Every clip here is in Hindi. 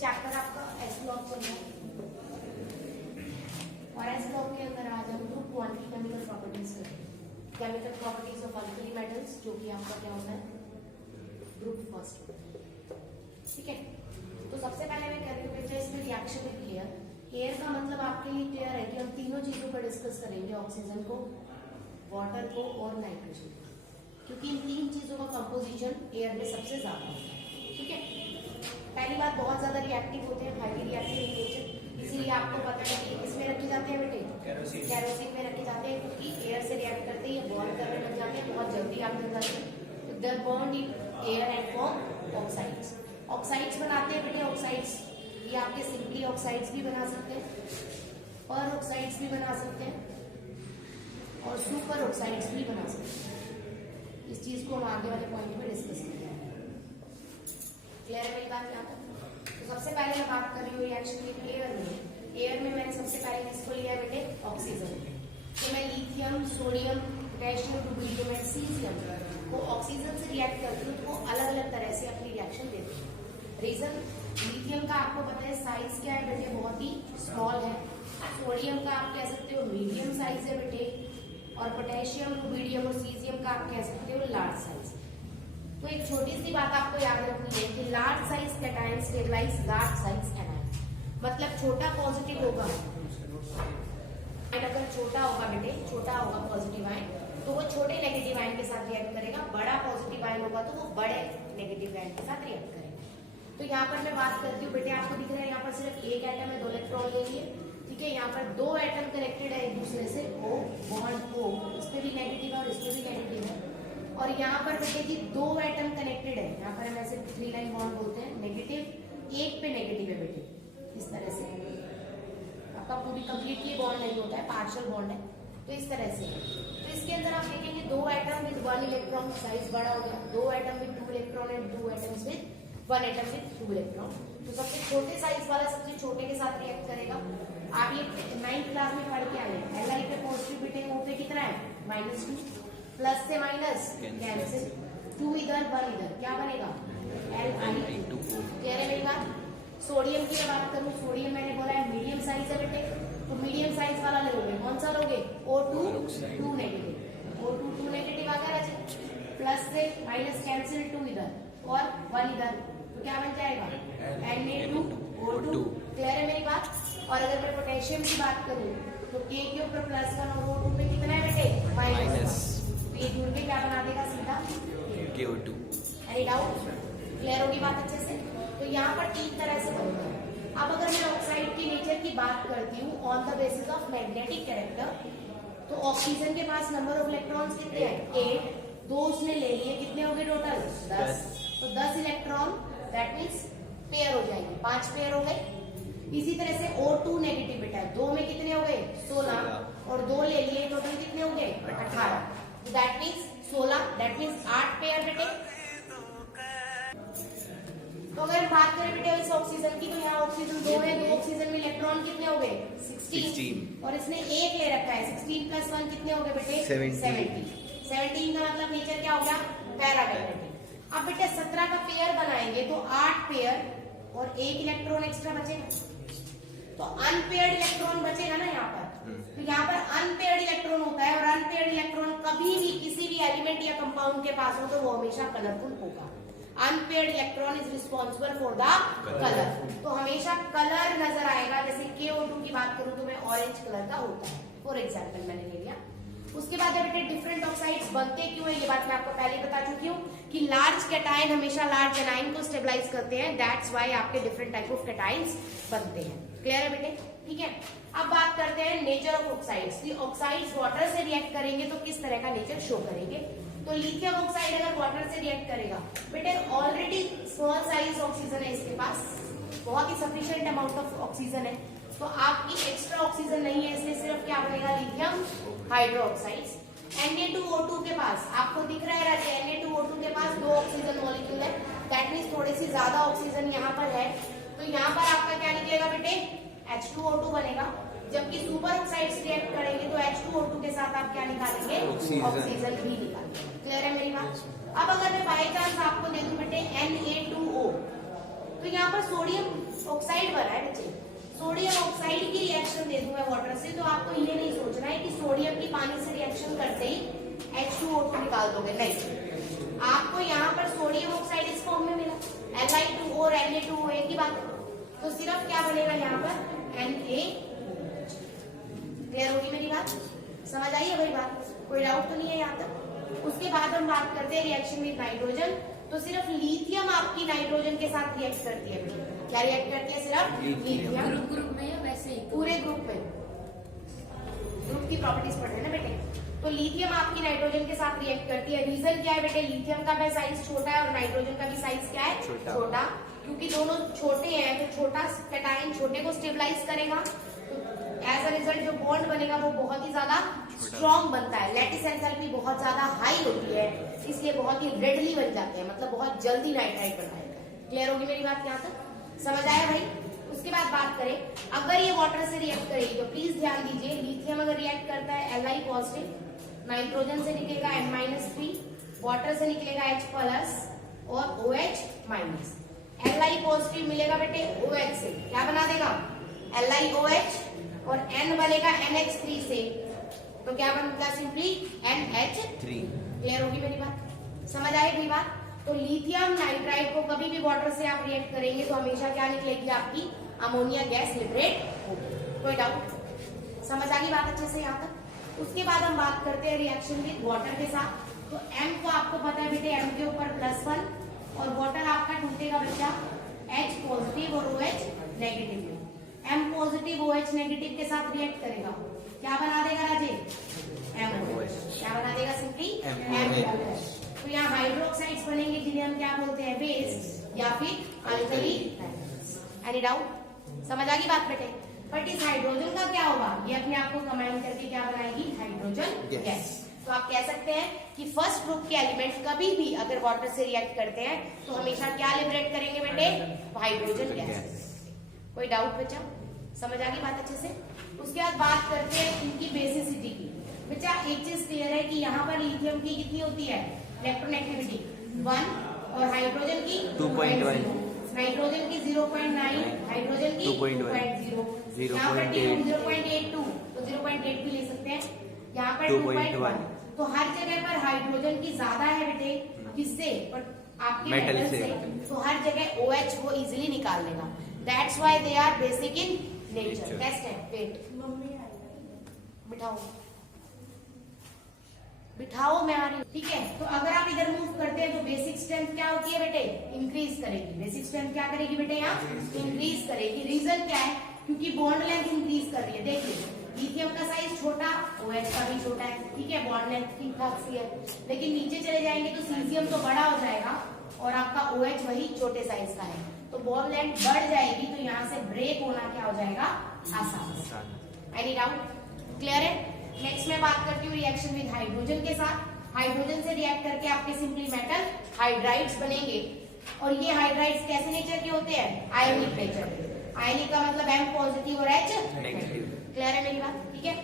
चैप्टर आपका एस ब्लॉक चल रहा है और एस ब्लॉक के अंदर आज हम ग्रुप 1 की केमिकल प्रॉपर्टीज करेंगे। Chemical properties of alkali metals, जो कि आपका क्या होता है ग्रुप फर्स्ट। ठीक है, तो सबसे पहले मैं कह रही हूँ बेटा इसमें रिएक्शन विद एयर। एयर का मतलब आपके लिए क्लियर है कि हम तीनों चीजों पर डिस्कस करेंगे, ऑक्सीजन को, वाटर को और नाइट्रोजन को, क्योंकि इन तीन चीजों का कंपोजिशन एयर में सबसे ज्यादा होता है। ठीक है, पहली बात बहुत ज्यादा रिएक्टिव होते हैं, हाईली रिएक्टिव इन नेचर, इसीलिए आपको पता है कि इसमें रखे जाते हैं बेटे कैरोसिन में रखे जाते हैं, क्योंकि एयर से रिएक्ट करते ही बॉन्ड करने लग जाते हैं, बहुत जल्दी आग लग जाती है। The bond in air and form oxides. Oxides बनाते हैं बेटे, ऑक्साइड्स ये आपके सिंपली ऑक्साइड्स भी बना सकते हैं, पर ऑक्साइड्स भी बना सकते हैं और सुपर ऑक्साइड्स भी बना सकते हैं। इस चीज को हम आगे वाले पॉइंट में डिस्कस करेंगे। क्लियर है मेरी बात यहाँ तक? तो सबसे पहले मैं बात कर रही हूँ रिएक्शन विद एयर में। एयर में मैंने सबसे पहले किसको लिया है बेटे? ऑक्सीजन। तो मैं lithium, sodium, potassium, rubidium and caesium को ऑक्सीजन से रिएक्ट करती हूँ, तो वो अलग अलग तरह से अपनी रिएक्शन देते हैं। रीजन, लिथियम का आपको पता है साइज क्या है बेटे? बहुत ही स्मॉल है। सोडियम का आप कह सकते हो मीडियम साइज है बेटे, और पोटेशियम, रुबीडियम और सीजियम का आप कह सकते हो लार्ज साइज। तो एक छोटी सी बात आपको याद रखनी है कि large size cation stabilise large size anion, मतलब छोटा पॉजिटिव होगा, अगर छोटा होगा बेटे, छोटा होगा पॉजिटिव आयन, तो वो छोटे नेगेटिव आयन के साथ रिएक्ट करेगा। बड़ा पॉजिटिव आयन होगा तो वो बड़े नेगेटिव आयन के साथ रिएक्ट करेगा। तो यहाँ पर मैं बात करती हूँ बेटे, आपको दिख रहा है यहाँ पर सिर्फ एक एटम है, 2 इलेक्ट्रॉन ले लिए। ठीक है, यहाँ पर 2 एटम कनेक्टेड है एक दूसरे से, O बॉन्ड O, इस पे भी नेगेटिव है और इस पे भी नेगेटिव है। और यहाँ पर बेटे जी 2 एटम कनेक्टेड है, यहाँ पर हम ऐसे 3 लाइन बॉन्ड बोलते हैं, नेगेटिव एक पे नेगेटिव है बेटे, इस तरह से। आपका पूरी कंप्लीट ये बॉन्ड नहीं होता है, पार्शियल बॉन्ड है, तो इस तरह से। तो इसके अंदर आप देखेंगे 2 एटम विद 1 इलेक्ट्रॉन, साइज बड़ा हो गया। 2 atom with 2 electron and 2 atoms with 1 atom with 2 electron. तो सबसे छोटे साइज वाला सबसे छोटे के साथ रिएक्ट करेगा। आप ये 9th क्लास में पढ़ के आए, Li पे पॉजिटिव बेटे, O पे कितना है? -2, प्लस से माइनस कैंसिल, 2 इधर 1 इधर, क्या बनेगा? Li2O। क्लियर है मेरी बात? सोडियम की बात करूं, सोडियम मैंने बोला है मीडियम साइज है बेटे, तो मीडियम साइज वाला लोगे, कौन सा लोगे? O2 2 नेगेटिव, O2 2 नेगेटिव आ गया राजे, प्लस से माइनस कैंसिल, 2 इधर और 1 इधर, तो क्या बन जाएगा? Na2O2। क्लियर है मेरी बात? और अगर मैं पोटेशियम की बात करूं तो K के ऊपर +1 और O2 पे कितना है बेटे? माइनस। ये जुड़ के क्या बना देगा? सीधा KO2। Any doubt? क्लियर होगी बात अच्छे से? तो यहाँ पर 3 तरह से बनता है। अब अगर मैं ऑक्साइड की नेचर की बात करती हूँ on the basis of magnetic character, तो ऑक्सीजन के पास नंबर ऑफ इलेक्ट्रॉन्स कितने हैं? 8, 2 उसने ले लिए, कितने हो गए टोटल? 10। तो 10 इलेक्ट्रॉन दैट मीन्स पेयर हो जाएंगे, 5 पेयर हो गए। इसी तरह से O2 नेगेटिव बेटा है, 2 में कितने हो गए? 16, और 2 ले लिए, टोटल कितने हो गए? 18। That means 16, that means 8 pair बेटे। तो अगर बात करें बेटे इस ऑक्सीजन की, तो यहाँ ऑक्सीजन 2 है, 2 ऑक्सीजन में इलेक्ट्रॉन कितने हो गए? 16, और इसने 1 ले रखा है, 16 + 1 कितने हो गए बेटे? 70। 17 का मतलब नेचर क्या हो गया? पैरामैग्नेटिक। अब बेटे 17 का पेयर बनाएंगे तो 8 पेयर और 1 इलेक्ट्रॉन एक्स्ट्रा बचेगा, तो अनपेयर्ड इलेक्ट्रॉन बचेगा ना यहाँ पर। तो यहाँ पर अनपेयर्ड इलेक्ट्रॉन होता है, और अनपेयर्ड इलेक्ट्रॉन कभी भी किसी भी एलिमेंट या कंपाउंड के पास हो तो वो हमेशा कलरफुल होगा। Unpaired electron is responsible for the colour, तो हमेशा कलर नजर आएगा। जैसे KO2 की बात करूं तो मैं ऑरेंज कलर का होता है, फॉर एग्जाम्पल मैंने ले लिया। उसके बाद बेटे डिफरेंट ऑक्साइड्स बनते क्यों है, ये बात मैं आपको पहले बता चुकी हूँ कि लार्ज कैटायन हमेशा लार्ज एनायन को स्टेबलाइज करते हैं, दैट्स व्हाई आपके डिफरेंट टाइप ऑफ कैटायंस बनते हैं। क्लियर है बेटे? ठीक है, अब बात करते हैं nature of oxides. Oxides water से रिएक्ट करेंगे तो किस तरह का नेचर शो करेंगे। तो लिथियम ऑक्साइड अगर वाटर से रिएक्ट करेगा बेटे, ऑलरेडी स्मॉल साइज ऑक्सीजन है इसके पास, बहुत ही सफिशिएंट अमाउंट ऑफ ऑक्सीजन है, तो आपकी एक्स्ट्रा ऑक्सीजन नहीं है, इसलिए सिर्फ क्या बनेगा? Lithium hydroxides. Na2O2 के पास आपको दिख रहा है Na2O2 के पास 2 ऑक्सीजन मॉलिक्यूल है, दैट मीन्स थोड़ी सी ज्यादा ऑक्सीजन यहाँ पर है, तो यहाँ पर आपका क्या निकलेगा बेटे? H2O2 बनेगा। जबकि सुपर ऑक्साइड्स रिएक्ट करेंगे तो H2O2 के साथ आप क्या निकालेंगे? ऑक्सीजन भी निकालेंगे। क्लियर है मेरी बात? अब अगर मैं बाई चांस आपको दे दूं बेटे Na2O, तो यहाँ पर सोडियम ऑक्साइड बना है बच्चे, सोडियम ऑक्साइड की रिएक्शन दे दूं मैं वाटर से, तो आपको ये नहीं सोचना है कि सोडियम की पानी से रिएक्शन करते ही H2O2 निकाल दोगे, नहीं, आपको यहाँ पर सोडियम ऑक्साइड इस फॉर्म में मिला, Li2O और Na2O एक ही बात है, तो सिर्फ क्या बनेगा यहाँ पर Na। क्लियर होगी मेरी बात, समझ आई है भाई बात, कोई डाउट तो नहीं है यहाँ तक। उसके बाद हम बात करते हैं रिएक्शन विद नाइट्रोजन, तो सिर्फ लिथियम आपकी नाइट्रोजन के साथ रिएक्ट करती है, क्या रिएक्ट करती है, सिर्फ लिथियम, ग्रुप में या वैसे ही पूरे ग्रुप में, ग्रुप की प्रॉपर्टीज पढ़ रहे हैं ना बेटे, तो लिथियम आपकी नाइट्रोजन के साथ रिएक्ट करती है। रीजन क्या है बेटे, लिथियम का भी साइज छोटा है और नाइट्रोजन का भी साइज क्या है, छोटा, क्योंकि दोनों छोटे हैं तो छोटा कैटायन छोटे को स्टेबलाइज करेगा, एज अ रिजल्ट जो बॉन्ड बनेगा वो बहुत ही ज्यादा स्ट्रॉन्ग बनता है, लैटिस एंथैल्पी बहुत ज्यादा हाई होती है, इसलिए बहुत ही रेडली बन जाते हैं, मतलब बहुत जल्दी नाइट्राइट बनता है। क्लियर होगी मेरी बात यहाँ तक, समझ आया भाई। उसके बाद बात करें, अगर ये वाटर से रिएक्ट करेगी तो प्लीज ध्यान दीजिए, लिथियम अगर रिएक्ट करता है Li पॉजिटिव, नाइट्रोजन से निकलेगा N-3, वाटर से निकलेगा H+ और OH-। Li पॉजिटिव मिलेगा बेटे OH से, क्या बना देगा LiOH, और N बनेगा NH3 से, तो क्या बनेगा सिंपली NH3। क्लियर होगी मेरी बात, समझ आई मेरी बात। तो लिथियम नाइट्राइड को कभी भी वाटर से आप रिएक्ट करेंगे तो हमेशा क्या निकलेगी आपकी अमोनिया गैस लिबरेट होगी, कोई डाउट, समझ आ गई बात अच्छे से यहाँ तक। उसके बाद हम बात करते हैं रिएक्शन विद वाटर के साथ, तो M को आपको पता है बेटे M के ऊपर +1 और वाटर आपका टूटेगा बच्चा H पॉजिटिव और OH नेगेटिव में, M पॉजिटिव OH नेगेटिव के साथ रिएक्ट करेगा, क्या बना देगा राजे, MOH, क्या बना देगा सिंपली MOH। तो यहाँ हाइड्रोक्साइड्स बनेंगे जिन्हें हम क्या बोलते हैं बेस या फिर अल्कली। एनी डाउट, समझ आ गई बात बेटे। बट इस हाइड्रोजन का क्या होगा, ये अपने आप को कंबाइन करके क्या बनाएगी, हाइड्रोजन गैस। तो आप कह सकते हैं कि फर्स्ट ग्रुप के एलिमेंट कभी भी अगर वाटर से रिएक्ट करते हैं तो हमेशा क्या लिबरेट करेंगे बेटे, हाइड्रोजन गैस। कोई डाउट बच्चा, समझ आ गई बात अच्छे से। उसके बाद बात करते हैं इनकी बेसिसिटी की। बच्चा एक चीज क्लियर है कि यहाँ पर लिथियम की कितनी होती है इलेक्ट्रोनेगेटिविटी 1 और हाइड्रोजन की 2.1, नाइट्रोजन की 0.9, हाइड्रोजन की 2.0, यहाँ पर 0.82 तो 0.8 भी ले सकते हैं, यहाँ पर 2.1। तो हर जगह पर हाइड्रोजन की ज्यादा है बेटे, किससे, आपके मेटल से, तो हर जगह OH वो इजिली निकाल लेगा, that's why they are basic in nature. Test है, वेट बिठाओ बिठाओ, मैं आ रही हूँ, ठीक है। तो अगर आप इधर मूव करते हैं तो बेसिक स्ट्रेंथ क्या होती है बेटे, इंक्रीज करेगी, बेसिक स्ट्रेंथ क्या करेगी बेटे, यहाँ इंक्रीज करेगी। रीजन क्या है, क्योंकि बॉन्ड लेंथ इंक्रीज कर रही है। देखिए लिथियम का साइज छोटा, OH का भी छोटा है, ठीक है, बॉन्ड लेंथ ठीक ठाक सी है, लेकिन नीचे चले जाएंगे तो सीजियम तो बड़ा हो जाएगा और आपका OH वही छोटे साइज का है, तो बॉन्ड लेंथ बढ़ जाएगी, तो यहाँ से ब्रेक होना क्या हो जाएगा, आसान। एनी डाउट, क्लियर है। नेक्स्ट मैं बात करती हूँ रिएक्शन विद हाइड्रोजन के साथ। हाइड्रोजन से रिएक्ट करके आपके सिंपली मेटल हाइड्राइड्स बनेंगे, और ये हाइड्राइड्स कैसे नेचर के होते हैं, आयनिक नेचर। आयनिक का मतलब M पॉजिटिव और H नेगेटिव। क्लियर है मेरी बात, ठीक है।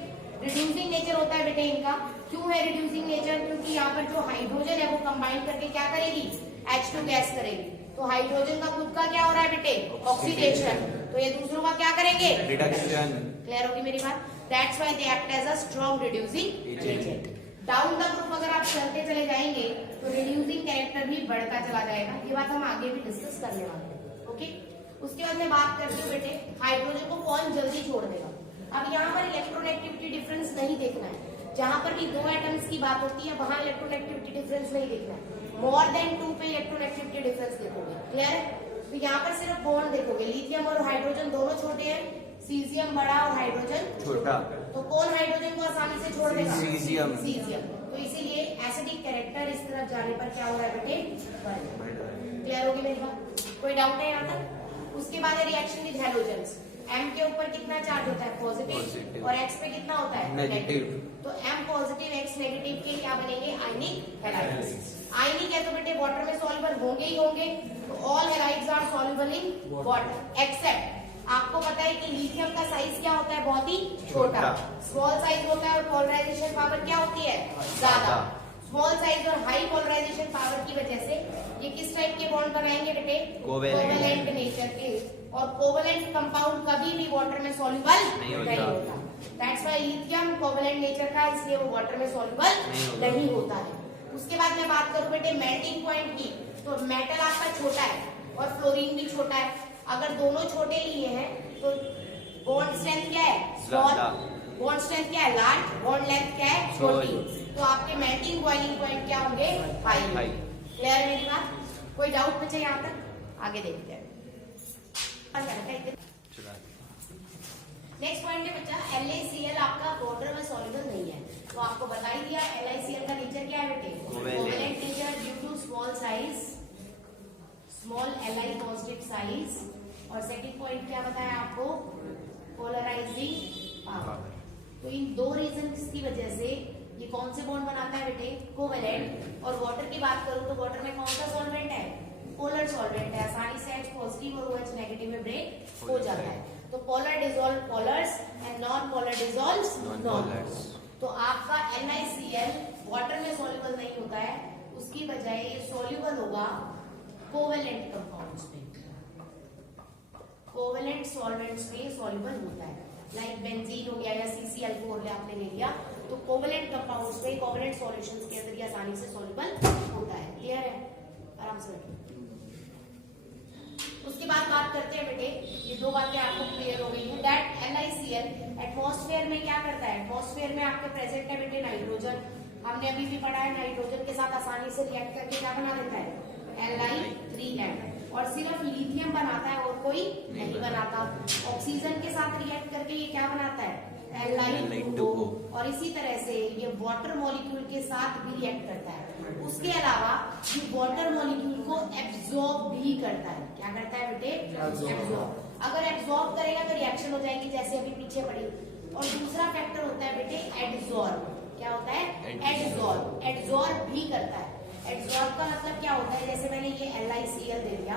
रिड्यूसिंग नेचर होता है बेटे इनका। क्यों है रिड्यूसिंग नेचर, क्योंकि यहाँ पर जो हाइड्रोजन है वो कंबाइन करके क्या करेगी, H2 गैस करेगी, तो हाइड्रोजन का खुद का क्या हो रहा है बेटे, ऑक्सीडेशन, तो ये दूसरों का क्या करेंगे, रिडक्शन। क्लियर होगी मेरी बात, that's why they act as a strong reducing agent. Down the group अगर आप चलते चले जाएंगे तो रिड्यूसिंग कैरेक्टर भी बढ़ता चला जाएगा, ये बात हम आगे भी डिस्कस करने वाले हैं, ओके। उसके बाद मैं बात करती हूँ बेटे हाइड्रोजन को कौन जल्दी छोड़ देगा। अब यहाँ पर इलेक्ट्रोनेगेटिविटी डिफरेंस नहीं देखना है, जहां पर भी 2 एटम्स की बात होती है वहां इलेक्ट्रोनेगेटिविटी डिफरेंस नहीं देखना है, मोर देन 2 पे इलेक्ट्रोनेगेटिविटी डिफरेंस देखोगे। क्लियर है, तो यहाँ पर सिर्फ बॉन्ड देखोगे, लिथियम और हाइड्रोजन दोनों छोटे हैं, सीजियम बड़ा और हाइड्रोजन छोटा, तो कौन हाइड्रोजन को आसानी से छोड़ देगा, सीजियम। तो इसीलिए एसिडिक कैरेक्टर इस तरफ जाने पर क्या हो रहा है बेटे, क्लियर होगी मेरी बात, कोई डाउट है यहाँ तक। उसके बाद रिएक्शन विद हैलोजेंस। M के ऊपर कितना चार्ज होता है, पॉजिटिव, और X पे कितना होता है, नेगेटिव, तो M पॉजिटिव X नेगेटिव के क्या बनेंगे, आयनिक हैलाइड्स। आयनिक है तो बेटे वाटर में सॉल्युबल होंगे ही होंगे, तो all halides are soluble in water except, आपको पता है कि लिथियम का साइज क्या होता है, बहुत ही छोटा, स्मॉल साइज होता है, और पोलराइजेशन पावर क्या होती है, ज्यादा। स्मॉल साइज और हाई पोलराइजेशन पावर की वजह से ये किस टाइप के बॉन्ड बनाएंगे बेटे? कोवेलेंट नेचर के। और कोवेलेंट कंपाउंड कभी भी वाटर में सॉल्युबल नहीं होता। That's why lithium covalent nature का, इसलिए वो वाटर में सॉल्युबल नहीं होता है। उसके बाद मैं बात करूं बेटे मेल्टिंग पॉइंट की, तो मेटल आपका छोटा है और फ्लोरीन भी छोटा है। अगर दोनों छोटे लिए हैं तो बॉन्ड स्ट्रेंथ क्या है? स्मॉल। बॉन्ड स्ट्रेंथ क्या है? लार्ज। बॉन्ड लेंथ क्या है? छोटी। तो आपके मेल्टिंग बॉइलिंग पॉइंट क्या होंगे? हाई। क्लियर है मेरी बात? कोई डाउट बचे यहाँ तक? आगे देखते हैं। नेक्स्ट पॉइंट है बच्चा LaCl आपका वाटर में सॉल्युबल नहीं है, तो आपको बता ही दिया LaCl का नेचर क्या है बेटे? Covalent nature due to small size, small Li positive size. और सेकंड पॉइंट क्या बताया आपको? Polarising power. तो इन दो रीजंस की वजह से ये कौन से बॉन्ड बनाता है बेटे? कोवेलेंट। और वाटर की बात करूं तो वाटर में कौन सा सॉल्वेंट है? पोलर सॉल्वेंट है। आसानी से H पॉजिटिव और OH नेगेटिव में ब्रेक हो जाता है। तो polar dissolve polars and non polar dissolves non. तो आपका NaCl वाटर में सॉल्युबल नहीं होता है, उसकी बजाय ये सॉल्युबल होगा कोवेलेंट कंपाउंड्स में, कोवेलेंट सॉल्वेंट्स में सॉल्युबल होता है। लाइक बेंजीन हो गया या CCl4 आपने ले लिया, तो कोवेलेंट कंपाउंड्स में, कोवेलेंट सॉल्यूशंस के अंदर ये आसानी से सॉल्युबल होता है। क्लियर है? आराम से बैठो। उसके बाद बात करते हैं बेटे, ये दो बातें आपको क्लियर हो गई है दैट LaCl एटमॉस्फेयर में क्या करता है? एटमॉस्फेयर में आपके प्रेजेंट है बेटे नाइट्रोजन। हमने अभी भी पढ़ा है नाइट्रोजन के साथ आसानी से रिएक्ट करके क्या बना देता है? Li3n। और सिर्फ लिथियम बनाता है और कोई नहीं बनाता। ऑक्सीजन के साथ रिएक्ट करके ये क्या बनाता है? Li2O। और इसी तरह से ये वाटर मॉलिक्यूल के साथ भी रिएक्ट करता है। उसके अलावा ये वाटर मॉलिक्यूल को एब्जॉर्ब भी करता है। क्या करता है बेटे? एब्जॉर्ब। अगर एब्जॉर्ब करेगा तो रिएक्शन हो जाएगी जैसे अभी पीछे पड़ी। और दूसरा फैक्टर होता है बेटे एडजॉर्ब। क्या होता है? एडजॉर्ब। एडजॉर्ब भी करता है। एडजॉर्ब का मतलब क्या होता है? जैसे मैंने ये LiCl दे दिया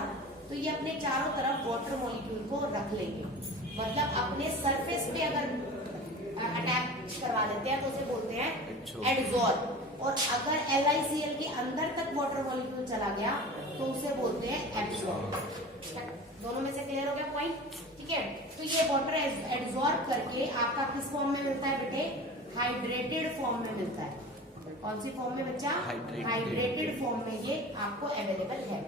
तो ये अपने चारों तरफ वाटर मॉलिक्यूल को रख लेंगे, मतलब अपने सरफेस पे अगर अटैच करवा देते हैं तो उसे बोलते हैं एडजॉर्ब। और अगर LiCl के अंदर तक वाटर मॉलिक्यूल चला गया तो उसे बोलते हैं एब्जॉर्ब। दोनों में से क्लियर हो गया पॉइंट? ठीक है। तो ये वाटर एब्जॉर्ब करके आपका किस फॉर्म में मिलता है बेटे? हाइड्रेटेड फॉर्म में मिलता है। कौन सी फॉर्म में बच्चा? हाइड्रेटेड फॉर्म में ये आपको अवेलेबल है।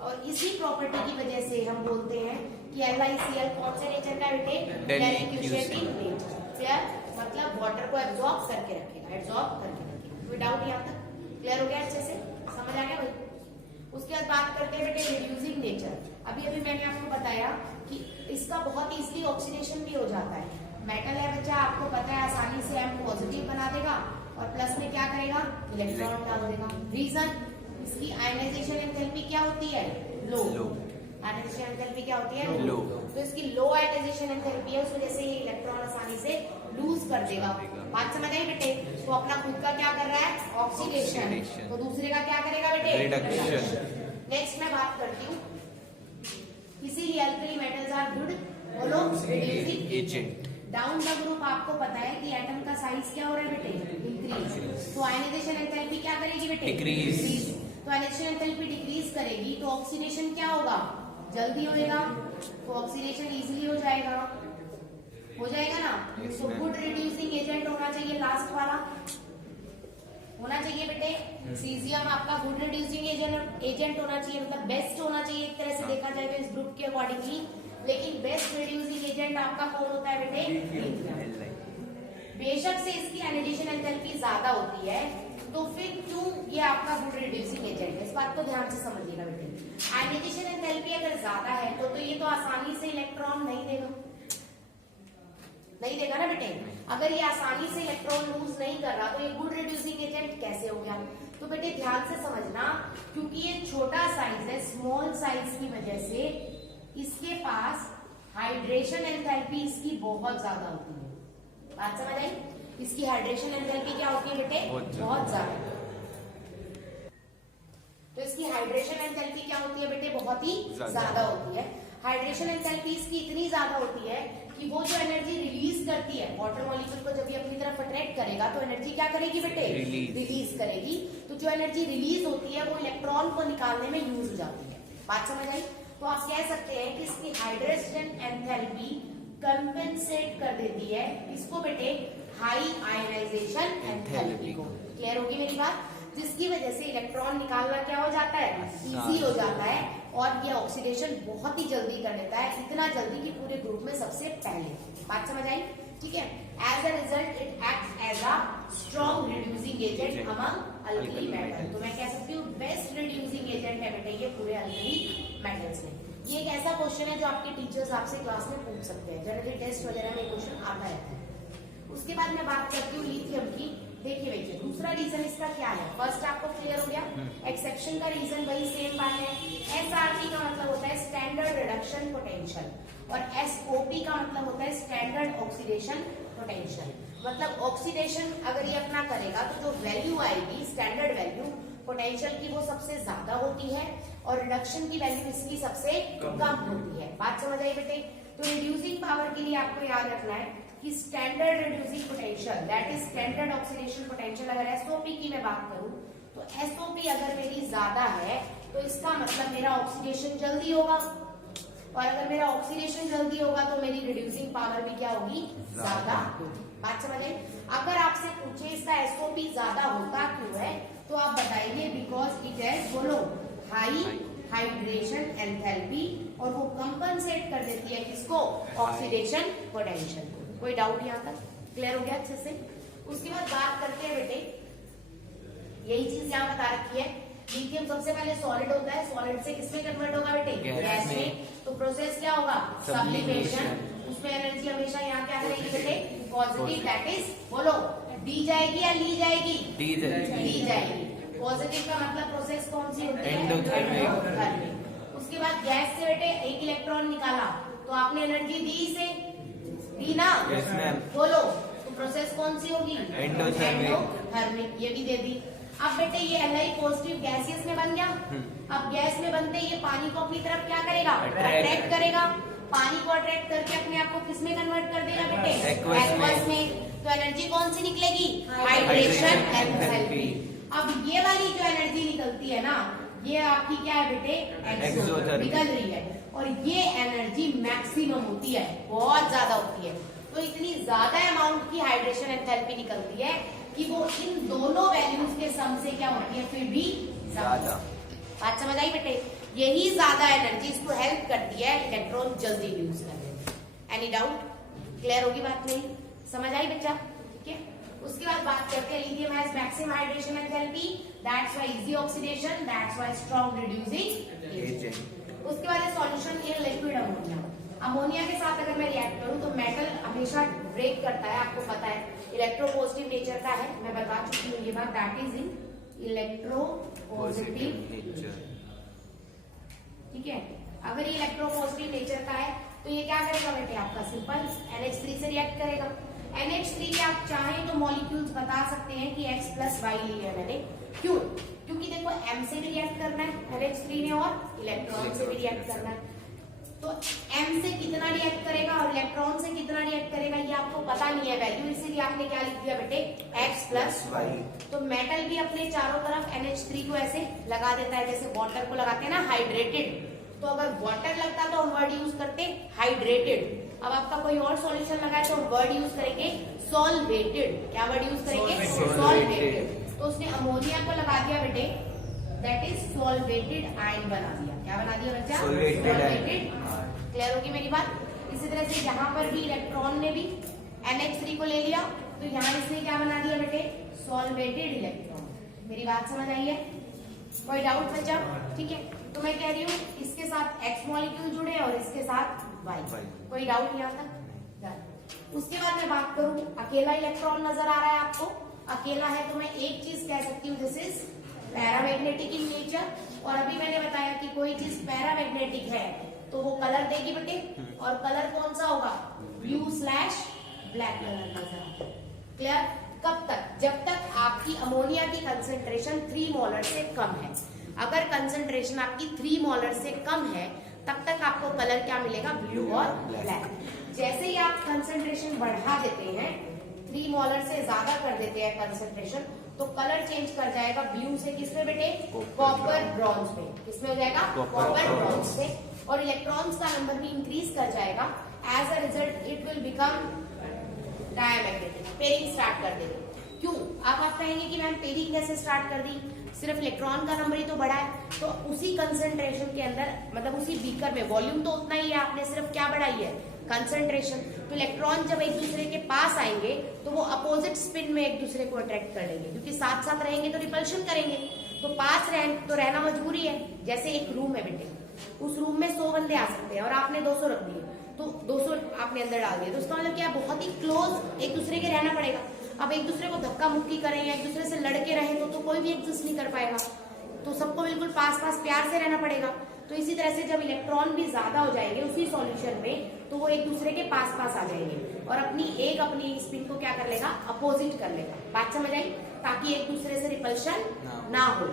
और इसी प्रॉपर्टी की वजह से हम बोलते हैं कि LiCl कौन से नेचर का बेटे? डेलिक्यूशेटिंग नेचर। क्लियर? मतलब वाटर को एब्जॉर्ब करके रखेगा, एब्जॉर्ब करके रखेगा। कोई डाउट यहाँ तक? क्लियर हो गया? अच्छे से समझ आ गया भाई? उसके बाद बात करते हैं बेटे रिड्यूसिंग नेचर। अभी अभी मैंने आपको बताया कि इसका बहुत इजीली ऑक्सीडेशन भी हो जाता है। मेटल है बच्चा, आपको पता है आसानी से M पॉजिटिव बना देगा और प्लस में क्या करेगा? इलेक्ट्रॉन डाल देगा। रीजन? इसकी आयनाइजेशन एंथैल्पी क्या होती है? लो। आयनाइजेशन एंथैल्पी क्या होती है? लो। तो इसकी लो आयनाइजेशन एंथैल्पी है, उस वजह से ये इलेक्ट्रॉन आसानी से लूज कर देगा। बात समझ आई बेटे? तो अपना खुद का क्या कर रहा है? ऑक्सीडेशन। तो दूसरे का क्या करेगा बेटे? रिडक्शन। नेक्स्ट मैं बात करती हूँ, इसीलिए alkali metals are good reducing agent. Down the group आपको पता है कि एटम का साइज क्या हो रहा है बेटे? इंक्रीज। तो आयनाइजेशन एंथैल्पी क्या करेगी बेटे? डिक्रीज। तो आयनाइजेशन एंथैल्पी डिक्रीज करेगी तो ऑक्सीडेशन क्या होगा? जल्दी होएगा। तो ऑक्सीडेशन इजीली हो जाएगा ना। तो गुड रिड्यूसिंग एजेंट होना चाहिए, लास्ट वाला होना चाहिए बेटे। सीजियम आपका गुड रिड्यूसिंग एजेंट होना चाहिए, मतलब बेस्ट होना चाहिए एक तरह से देखा जाए तो इस ग्रुप के अकॉर्डिंगली। लेकिन बेस्ट रिड्यूसिंग एजेंट आपका कौन होता है बेटे? बेशक से इसकी आयनाइजेशन एंथैल्पी ज्यादा होती है, तो फिर क्यों ये आपका गुड रिड्यूसिंग एजेंट है? इस बात को ध्यान से समझिएगा बेटे। आयनाइजेशन एंथैल्पी अगर ज्यादा है तो ये तो आसानी से इलेक्ट्रॉन नहीं देगा ना बेटे। अगर ये आसानी से इलेक्ट्रॉन लूज नहीं कर रहा तो ये गुड रिड्यूसिंग एजेंट कैसे हो गया? तो बेटे ध्यान से समझना, क्योंकि ये छोटा साइज है, स्मॉल साइज की वजह से इसके पास हाइड्रेशन एंथैल्पी इसकी बहुत ज्यादा होती है। बात समझ आई? इसकी हाइड्रेशन एंथैल्पी क्या होती है बेटे? बहुत ज्यादा। तो इसकी हाइड्रेशन एंथैल्पी क्या होती है बेटे, बहुत ही ज्यादा होती है। हाइड्रेशन एंथैल्पी इसकी इतनी ज्यादा होती है कि वो जो एनर्जी रिलीज करती है वाटर मॉलिक्यूल को जब ये अपनी तरफ अट्रैक्ट करेगा तो एनर्जी क्या करेगी बेटे, रिलीज करेगी। तो जो एनर्जी रिलीज होती है वो इलेक्ट्रॉन को निकालने में यूज हो जाती है। बात समझ आई? तो आप कह सकते हैं कि इसकी हाइड्रेशन एंथैल्पी कंपेंसेट कर देती है इसको बेटे, हाई आयनाइजेशन एंथैल्पी को। क्लियर होगी मेरी बात? जिसकी वजह से इलेक्ट्रॉन निकालना क्या हो जाता है, इजी हो जाता है, और ये ऑक्सीडेशन बहुत ही जल्दी कर देता है, इतना जल्दी कि पूरे ग्रुप में सबसे पहले। बात समझ आई? ठीक है। As a result it acts as a strong reducing agent among alkali metal. तो मैं कह सकती हूँ बेस्ट रिड्यूसिंग एजेंट है बेटे ये पूरे अल्कली मेटल्स में। ये एक ऐसा क्वेश्चन है जो आपके टीचर्स आपसे क्लास में पूछ सकते हैं, जनरली टेस्ट वगैरह में क्वेश्चन आता रहता है। उसके बाद मैं बात करती हूँ लिथियम की। देखिए बेटे, दूसरा रीजन इसका क्या है, फर्स्ट आपको क्लियर हो गया। एक्सेप्शन का रीजन वही सेम बात है। एसआरपी का मतलब होता है स्टैंडर्ड रिडक्शन पोटेंशियल, और एसओपी का मतलब होता है स्टैंडर्ड ऑक्सीडेशन पोटेंशियल। मतलब ऑक्सीडेशन अगर ये अपना करेगा तो जो वैल्यू आएगी स्टैंडर्ड वैल्यू पोटेंशियल की वो सबसे ज्यादा होती है, और रिडक्शन की वैल्यू इसकी सबसे कम होती है। बात समझ आई बेटे? तो रिड्यूसिंग पावर के लिए आपको याद रखना है कि standard reducing potential that is standard oxidation potential. अगर एसओपी की मैं बात करूं तो एसओपी अगर मेरी ज्यादा है तो इसका मतलब मेरा ऑक्सीडेशन जल्दी होगा, और अगर मेरा ऑक्सीडेशन जल्दी होगा तो मेरी रिड्यूसिंग पावर भी क्या होगी, ज्यादा होगी। बात समझ आई? अगर आपसे पूछे इसका एसओपी ज्यादा होता क्यों है तो आप बताइए बिकॉज इट हैज, बोलो, हाई हाइड्रेशन एंथैल्पी, और वो कंपनसेट कर देती है किसको, ऑक्सीडेशन पोटेंशियल को। कोई डाउट यहाँ तक क्लियर हो गया अच्छे से? उसके बाद बात करते हैं बेटे, यही चीज यहाँ बता रखी है, लिथियम सबसे पहले सॉलिड होता है, सॉलिड से किसमें कन्वर्ट होगा बेटे, गैस में। तो प्रोसेस क्या होगा, सब्लिमेशन। उसमें एनर्जी हमेशा यहाँ क्या करेगी बेटे, पॉजिटिव, दैट इज, बोलो, दी जाएगी या ली जाएगी, दी जाएगी। पॉजिटिव का मतलब प्रोसेस कौन सी होती है, एंडोथर्मिक। उसके बाद गैस से बेटे एक इलेक्ट्रॉन निकाला तो आपने एनर्जी दी इसे, दी ना, बोलो, तो प्रोसेस कौन सी होगी, एंडोथर्मिक, ये भी दे दी। अब बेटे ये Li पॉजिटिव गैसियस में बन गया। अब गैस में बनते ये पानी को अपनी तरफ क्या करेगा, अट्रैक्ट करेगा। पानी को अट्रैक्ट करके अपने आप को किस में कन्वर्ट कर देगा बेटे, एक्वस में। तो एनर्जी कौन सी निकलेगी, हाइड्रेशन एंथैल्पी। अब ये वाली जो एनर्जी निकलती है ना, ये आपकी क्या है बेटे, एक्सोथर्मिक निकल रही है, और ये एनर्जी मैक्सिमम होती है, बहुत ज्यादा होती है। तो इतनी ज्यादा अमाउंट की हाइड्रेशन एंथैल्पी निकलती है कि वो इन दोनों वैल्यूज के सम से क्या होती है, फिर भी ज्यादा। बात समझ आई बेटे? यही ज्यादा एनर्जी इसको हेल्प करती है इलेक्ट्रॉन जल्दी यूज करने में। Any doubt? क्लियर होगी बात? नहीं समझ आई बच्चा? ठीक है। उसके बाद बात करते हैं lithium has maximum hydration enthalpy, that's why easy oxidation, that's why strong reducing agent. उसके बाद है solution in liquid ammonia. Ammonia के साथ अगर मैं रिएक्ट करूं तो मेटल हमेशा ब्रेक करता है, आपको पता है, इलेक्ट्रोपॉजिटिव नेचर का है, मैं बता चुकी हूँ ये बात, that is in electropositive nature. ठीक है। अगर ये इलेक्ट्रोपॉजिटिव नेचर का है तो ये क्या करेगा बेटे, आपका सिंपल NH3 से रिएक्ट करेगा। NH3 के आप चाहें तो मॉलिक्यूल्स बता सकते हैं कि X प्लस Y लिया मैंने, क्यों? क्योंकि देखो M से भी रिएक्ट करना है NH3 ने, और इलेक्ट्रॉन से भी रिएक्ट करना है। तो M से कितना रिएक्ट करेगा और इलेक्ट्रॉन से कितना रिएक्ट करेगा ये आपको पता नहीं है वैल्यू, इसीलिए आपने क्या लिख दिया बेटे, X प्लस Y। तो मेटल भी अपने चारों तरफ NH3 को ऐसे लगा देता है, जैसे वाटर को लगाते हैं ना हाइड्रेटेड। तो अगर वाटर लगता तो हम वर्ड यूज करते हाइड्रेटेड। अब आपका कोई और सॉल्यूशन लगा है तो वर्ड यूज करेंगे सॉल्वेटेड। क्या वर्ड यूज करेंगे, सॉल्वेटेड। तो उसने अमोनिया को लगा दिया बेटे, दैट इज सॉल्वेटेड आयन बना दिया। क्या बना दिया बच्चा, सॉल्वेटेड। क्लियर होगी मेरी बात? इसी तरह से यहाँ पर भी इलेक्ट्रॉन ने भी NH3 को ले लिया तो यहाँ इसने क्या बना दिया बेटे, सॉल्वेटेड इलेक्ट्रॉन। मेरी बात समझ आई है? कोई डाउट बच्चा? ठीक है। तो मैं कह रही हूँ इसके साथ X मॉलिक्यूल जुड़े और इसके साथ Y। कोई डाउट यहाँ तक? उसके बाद मैं बात करूँ, अकेला इलेक्ट्रॉन नजर आ रहा है आपको, अकेला है तो मैं एक चीज कह सकती हूँ, this is paramagnetic in nature. और अभी मैंने बताया कि कोई चीज पैरामैग्नेटिक है तो वो कलर देगी बेटे, और कलर कौन सा होगा, ब्लू स्लैश ब्लैक कलर नजर आता है। क्लियर? कब तक? जब तक आपकी अमोनिया की कंसेंट्रेशन 3 मोलर से कम है। अगर कंसंट्रेशन आपकी 3 मोलर से कम है तब तक आपको कलर क्या मिलेगा, ब्लू और ब्लैक। जैसे ही आप कंसंट्रेशन बढ़ा देते हैं, 3 मोलर से ज्यादा कर देते हैं कंसंट्रेशन, तो कलर चेंज कर जाएगा ब्लू से किस में बेटे, कॉपर ब्रॉन्ज में। किसमें हो जाएगा, कॉपर ब्रॉन्ज में। और इलेक्ट्रॉन्स का नंबर भी इंक्रीज कर जाएगा। As a result it will become diamagnetic, pairing start कर देगी। क्यों? अब आप कहेंगे कि मैम पेयरिंग कैसे स्टार्ट कर दी, सिर्फ इलेक्ट्रॉन का नंबर ही तो बढ़ा है। तो उसी कंसंट्रेशन के अंदर, मतलब उसी बीकर में वॉल्यूम तो उतना ही है, आपने सिर्फ क्या बढ़ाई है, कंसंट्रेशन। तो इलेक्ट्रॉन जब एक दूसरे के पास आएंगे तो वो अपोजिट स्पिन में एक दूसरे को अट्रैक्ट कर लेंगे, क्योंकि साथ साथ रहेंगे तो रिपल्शन करेंगे। तो पास तो रहना मजबूरी है। जैसे एक रूम है बेटे, उस रूम में 100 बंदे आ सकते हैं और आपने 200 रख दिए, तो 200 आपने अंदर डाल दिए, तो उसका मतलब क्या, बहुत ही क्लोज एक दूसरे के रहना पड़ेगा। अब एक दूसरे को धक्का मुक्की करें या एक दूसरे से लड़के रहें तो कोई भी एग्जिस्ट नहीं कर पाएगा। तो सबको बिल्कुल पास पास प्यार से रहना पड़ेगा। तो इसी तरह से जब इलेक्ट्रॉन भी ज्यादा हो जाएंगे उसी सॉल्यूशन में, तो वो एक दूसरे के पास पास आ जाएंगे और अपनी स्पिन को क्या कर लेगा, अपोजिट कर लेगा। बात समझ आई? ताकि एक दूसरे से रिपल्शन ना हो।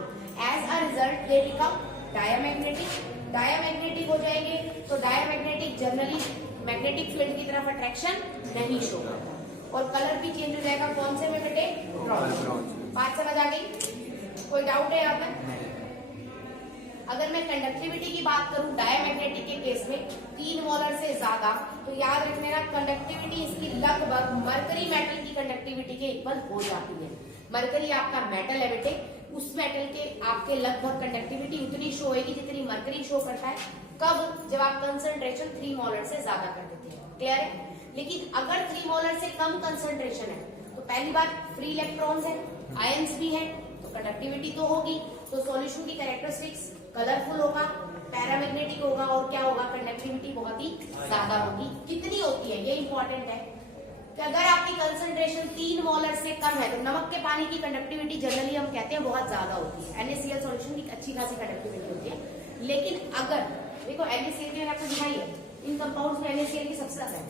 As a result they become diamagnetic. Diamagnetic हो जाएंगे तो डायमैग्नेटिक जनरली मैग्नेटिक फील्ड की तरफ अट्रैक्शन नहीं शो करता और कलर भी चेंज हो जाएगा। कौन से में बेटे, ब्रॉन्ज। बात समझ आ गई? कोई डाउट है यहाँ पर? अगर मैं कंडक्टिविटी की बात करूं डायमैग्नेटिक के केस में 3 मोलर से ज्यादा, तो याद रखना कंडक्टिविटी इसकी लगभग मरकरी मेटल की कंडक्टिविटी के इक्वल हो जाती है। मरकरी आपका मेटल है बेटे, उस मेटल के आपके लगभग कंडक्टिविटी उतनी शो होगी जितनी मरकरी शो करता है। कब? जब आप कंसंट्रेशन 3 मोलर से ज्यादा कर देते हैं। क्लियर है? लेकिन अगर 3 मोलर से कम कंसंट्रेशन है तो पहली बात फ्री इलेक्ट्रॉन्स है, आयंस भी है, तो कंडक्टिविटी तो होगी। तो सॉल्यूशन की कैरेक्टरिस्टिक्स कलरफुल होगा, पैरामैग्नेटिक होगा और क्या होगा, कंडक्टिविटी बहुत ही ज्यादा होगी। कितनी होती है ये इंपॉर्टेंट है कि अगर आपकी कंसंट्रेशन 3 मोलर से कम है तो नमक के पानी की कंडक्टिविटी जनरली हम कहते हैं बहुत ज्यादा होती है। NaCl सॉल्यूशन की अच्छी खासी कंडक्टिविटी होती है। लेकिन अगर देखो NaCl की मैंने आपको दिखाई है, इन कंपाउंड्स में NaCl की सबसे ज्यादा है।